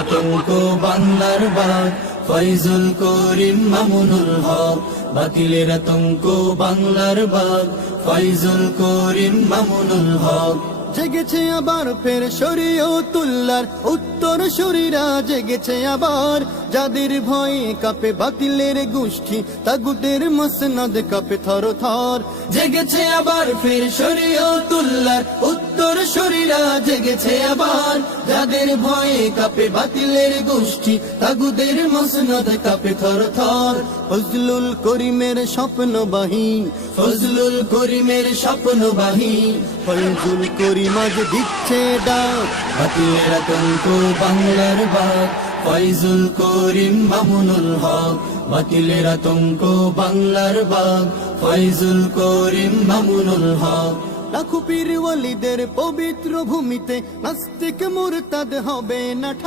আতঙ্ক বাংলার বাগ ফয়জুল করিম মামুনুল হক। বাতিলের আতঙ্ক বাংলার বাগ ফয়জুল করিম মামুনুল হক। জেগেছে আবার ফের শরীয়তুল্লাহর উত্তর শরীরা জেগেছে আবার, যাদের ভয়ে কাঁপে বাতিলের গোষ্ঠী তাগুতের মসনদ কাঁপে থর থর। জেগেছে আবার ফের শরীয়তুল্লাহর উত্তর শরীরা জেগেছে আবার, যাদের ভয়ে কাঁপে বাতিলের গোষ্ঠী তাগুতের মসনদ কাঁপে থর থর। ফজলুল করিমের স্বপ্নবাহী, ফজলুল করিমের স্বপ্নবাহী, ফজলুল করিম আজ দিচ্ছে ডাক। বাতিলের আতঙ্ক বাংলার বাগ ফয়জুল করিম মামুনুল হক। বাতিলের আতঙ্ক বাংলার বাগ ফয়জুল করিম মামুনুল হক। লাখো পীর ওয়ালিদের পবিত্র ভূমিতে নাস্তিক মুরতাদ হবে না।